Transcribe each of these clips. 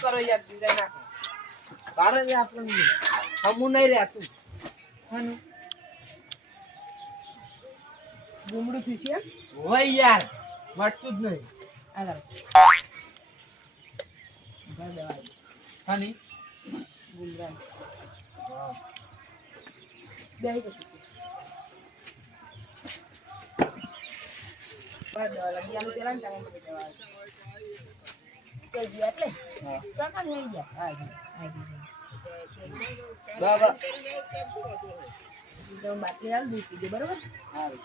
કરો યાર બીજા નાખો બારે રે આપણને હમું નહીં રહેતું હનુ ગુમડું થયું છે? હોય યાર વટતું જ નહીં આગળ બે. હાની ગુમરાહ. બેહી તો દવા લાગી. આનું પેલા ને તમે બધી દવા. ચલ ગયા એટલે? ચોથા ને ગયા. હા, જી. આવી ગઈ છે. બરાબર તમે બાટલી આલ દૂધ પીજો બરોબર હારું.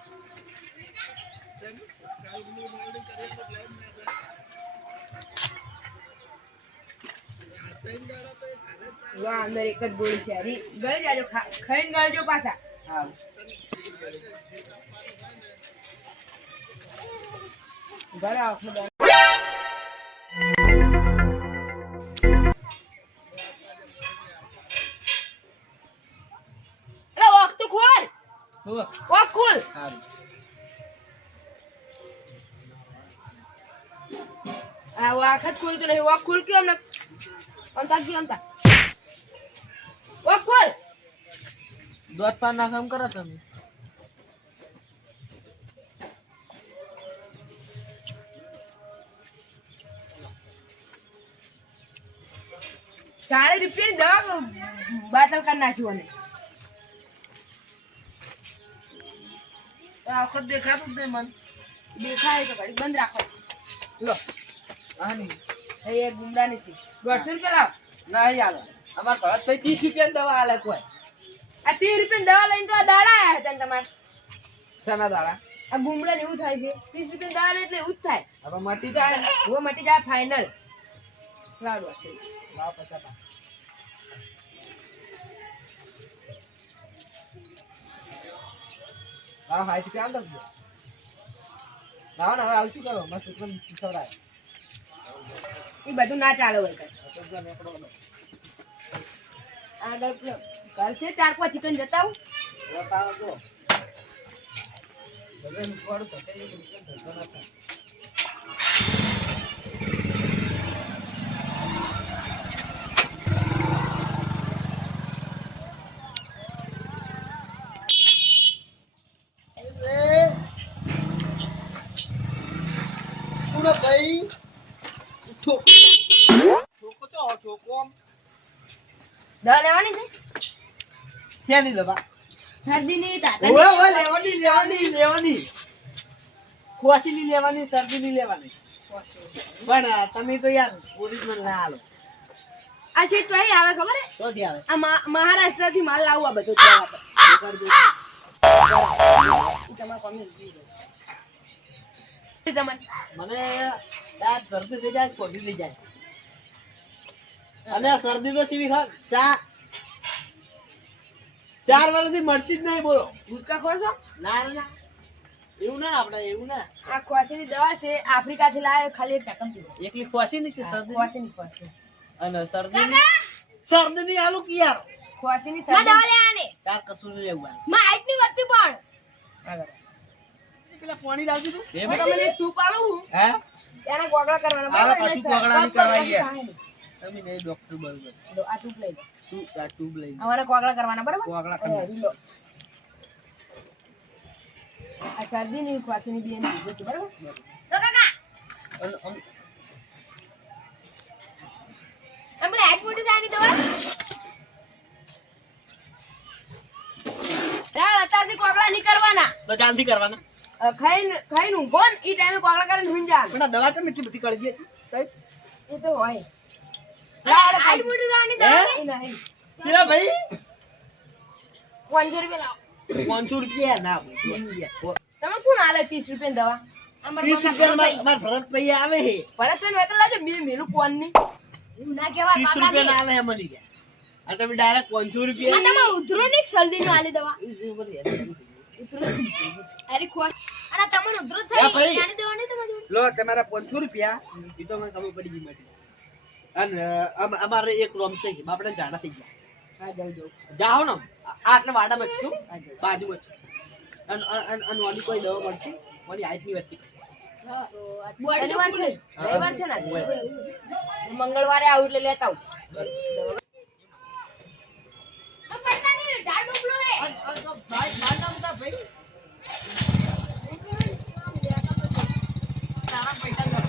વાહ અંદર એક જ ગોળી છે હરી ગળી જાજો ખાઈને ગળજો પાછા હા ઘરે આખો વાક ખોલ. આ જ ખોલતું નહીં વાક ખોલ કે અમને અમતા કે અમતા વાક ખોલ. દોધ પાન નાખો એમ કરો તમે. ચાલીસ રૂપિયાની દવા બાટલ કરી નાખ્યું અને આ વખત દેખાતું જ નહીં મન. દેખાય તો ઘડી બંધ રાખો. લો હાની એ ગુંડાની છે. દોઢસો રૂપિયા લાવ. ના યાર અમાર ઘર ભાઈ ત્રીસ રૂપિયા દવા આલે કોઈ. આ ત્રીસ રૂપિયાની દવા લઈને તો આ દાડા આવ્યા હતા તમારે. શેના દાડા? આ ગુમડા એવું થાય છે. ત્રીસ રૂપિયા દવા એટલે એવું જ થાય. હવે મટી જાય હવે મટી જાય ફાઇનલ. લાડવા છે. લાવ પચાસ લાવ હાઈટ કે આમ દો લાવ ને હવે આવશું કરો? એકદમ ખવડાય. એ બધું ના ચાલે હોય આગળ પેલો ચાર પાંચ ચિકન જતા ધંધો ના થાય. પૂરો ભાઈ ઠોકો. ઠોકો તો ઠોકો દવા લેવાની છે? ક્યાં નહીં લેવા શરદીની તાતાની ઓવે લેવાની લેવાની લેવાની. ખુવાસી ની લેવાની શરદી ની લેવાની. પણ તમે તો યાર ઓરિજિનલ ના આલો. આ છે તો અહીં આવે ખબર હે? તો થી આવે. આ મહારાષ્ટ્રથી માલ લાવવા બધો. તમારે તમારે મને યાર શરદી થઈ જાય ખોટી થઈ જાય? અને આ શરદી તો ચીવી ખા ચા. ચાર વર્ષથી મળતી જ નહીં બોલો. ગુટકા ખો છો? ના ના, ના. એવું ના આપણે એવું ના. આ ખોસીની દવા છે આફ્રિકાથી લાવે ખાલી એક ટકમ પીવો એકલી ખોસી ની કે શરદી ખોસીની ખોસી અને શરદી? શરદી ની આલુ કે યાર ખોસીની શરદી. ચાર કસૂર નહીં લેવું આગળ. પેલા પાણી લાવજો તું. હું તમને એક ટૂપ આલું છું. હે? એના ગોગળા કરવાના આવા બરાબર? ગોગળા નહીં કપ પર કરવા કશું ગયા. થાય નહીં. તમે નહીં ડોક્ટર બરોબર આ ટૂપ લઈ તું આ ટ્યુબ લઈ અમારે ગોગળા કરવાના બરાબર? આ ની લીધો છે અત્યારથી નહીં કરવાના. તો જાનથી કરવાના. ખાઈને ખાઈને ઊંઘો ને એ ટાઈમે કોગળા કરીને હુઈ જાય પણ દવા ચમ એટલી બધી કળજી હતી સાહેબ? એ તો હોય. નહીં. ભાઈ? રૂપિયા લાવો. રૂપિયા ના તમે કોણ દવા? અમારે આવે હે ભરતભાઈ વેતન લાવજો બે મેલું કોણની ત્રીસ રૂપિયા ના આલે મળી ગયા. આ તમે ડાયરેક્ટ પાંચસો રૂપિયા ઉધરો ની શરદીની હાલી દવા? અરે ખોસ અને તમને ઉધરો હા, જાણી દેવાની તમારી લો તમારા પાંચસો રૂપિયા. એ તો મને ખબર પડી ગઈ અને અમારે એક રોમ છે આપણે જાડા થઈ ગયા. હા જાઉં જાઉં જાઓ ને આ આટલા વાડામાં જ છું? બાજુમાં જ. અને અને અને ઓલી કોઈ દવા મળશે? મારી હાઈટની વચ્ચે શનિવાર છે રવિવાર છે ને? આજે? મંગળવારે આવું એટલે લેતા આવું ભાઈ ભાઈ નામ તા ભાઈ તારા પૈસા જતો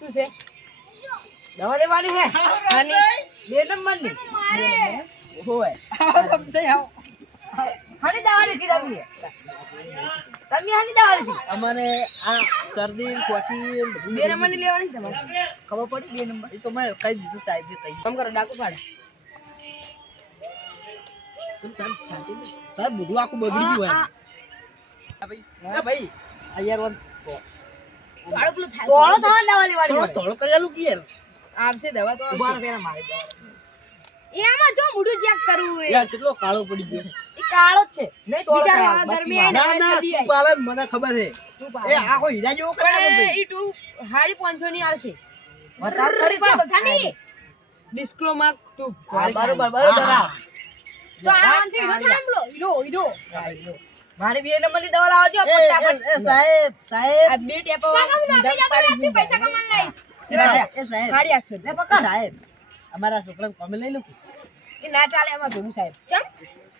શું છે દવા લેવાની હે આની બે નંબરની હોય. સમજે આવ હાની દવા લીધી તમે તમે હાની દવા લીધી. અમારે આ શરદી ખોસી બે નંબરની લેવાની તમારે. ખબર પડી? બે નંબર. એ તો મેં કઈ દીધું સાહેબ કહી કામ કરો ડાકુ પાડે. સાહેબ બધું આખું બગડી ગયું આ ભાઈ ભાઈ આ યાર વન લેવાની થોડો કરેલું કે યાર? આવશે દવા તો ઊભા પેલા મારી દવા. એમાં જો મોઢું ચેક કરવું હોય. યાર કેટલો કાળો પડી ગયો. એ કાળો જ છે. નહીં તો બિચારો ગરમી ના ના તું. પાલન મને ખબર છે. એ. આખો હીરા જેવો કરે એ ટુ હાડી પાંચસો ની આવશે. બતાવ પા બધાની. ડિસ્ક્લો માર્ક ટુ હા, બરોબર બરોબર. તો આનાથી હીરો થાય ને પેલો હીરો હીરો. મારી બે નંબરની દવા લાવજો એ, એ, ફટાફટ સાહેબ સાહેબ. આ બે ટેપો પૈસા કમાન લાઈશ એ સાહેબ, એ સાહેબ. હાડી આપશો લે પકડ. સાહેબ અમારા છોકરાને કોમે લઈ લો. એ ના ચાલે એમાં ભેગું સાહેબ. ચમ?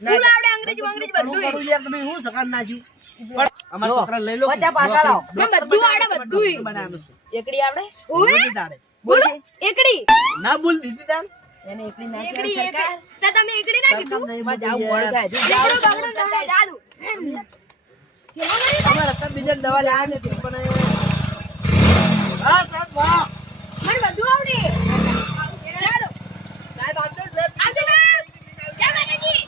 ફૂલ આવડે અંગ્રેજી અંગ્રેજી બધું યાર તમે હું સકાળ નાખ્યું પણ અમારા લો, લઈ લો. પચાસ પાસા લાવો. બધું આવડે બધું બનાવવાનું છે એકડી આવડે? બોલતી બોલો એકડી? ના બોલ દીધી તાર એને એકલી નાખી એકડી સરકાર. તો તમે એકડી ના કીધું? માં જાવ યાર. મોડું થાય જો જાવ બાગડો જાવ જાદુ અમારે અત્યારે દવા લાયા નથી. પણ હા સાહેબ વાહ મને બધું આવડે. જાદુ સાહેબ આપજો આવજો જય માતાજી.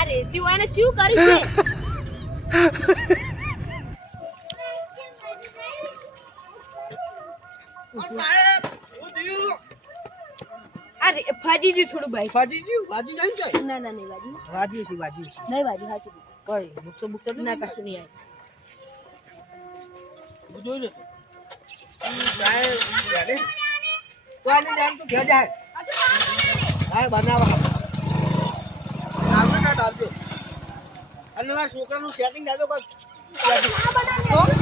અરે તું એને ચૂ કરી છે? અરે ફાજી ગયું થોડું ભાઈ વાજી ગયું? વાજી નહીં જાય ના ના નહીં વાજી વાજી છે વાજી છે. નહીં વાજી સાચું કઈ બુકસો બુકસો ના કશું નહીં હું જોઈ લેતો સાહેબ રેડી તું ઘેર જાય હા. બનાવવા આવજો સાહેબ આવજો. અને છોકરાનું સેટિંગ દાદો આવી